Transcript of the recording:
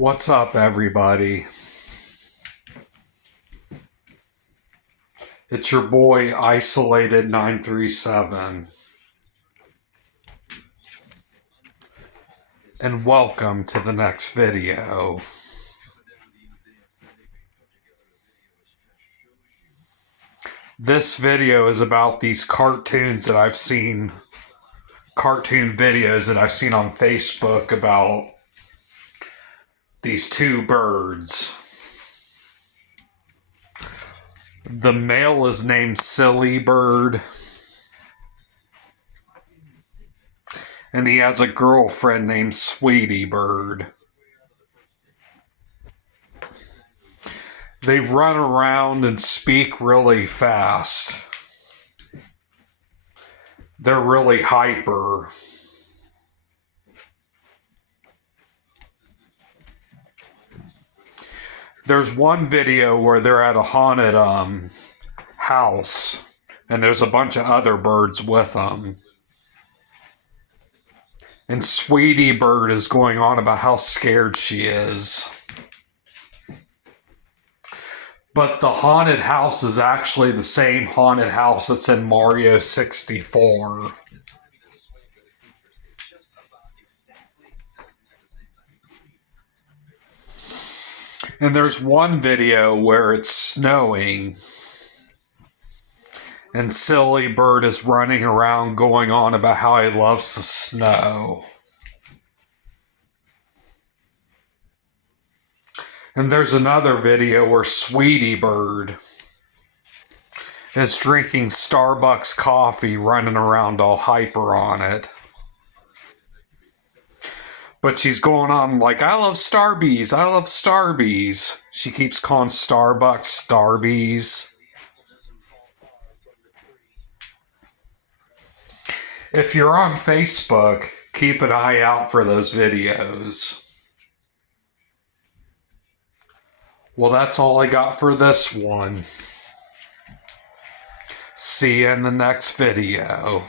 What's up, everybody? It's your boy Isolated 937, and welcome to the next video. This video is about these cartoon videos that I've seen on Facebook about these two birds. The male is named Silly Bird, and he has a girlfriend named Sweetie Bird. They run around and speak really fast. They're really hyper. There's one video where they're at a haunted house, and there's a bunch of other birds with them. And Sweetie Bird is going on about how scared she is. But the haunted house is actually the same haunted house that's in Mario 64. And there's one video where it's snowing, and Silly Bird is running around going on about how he loves the snow. And there's another video where Sweetie Bird is drinking Starbucks coffee, running around all hyper on it. But she's going on like, I love Starbies, I love Starbies. She keeps calling Starbucks Starbies. If you're on Facebook, keep an eye out for those videos. Well, that's all I got for this one. See you in the next video.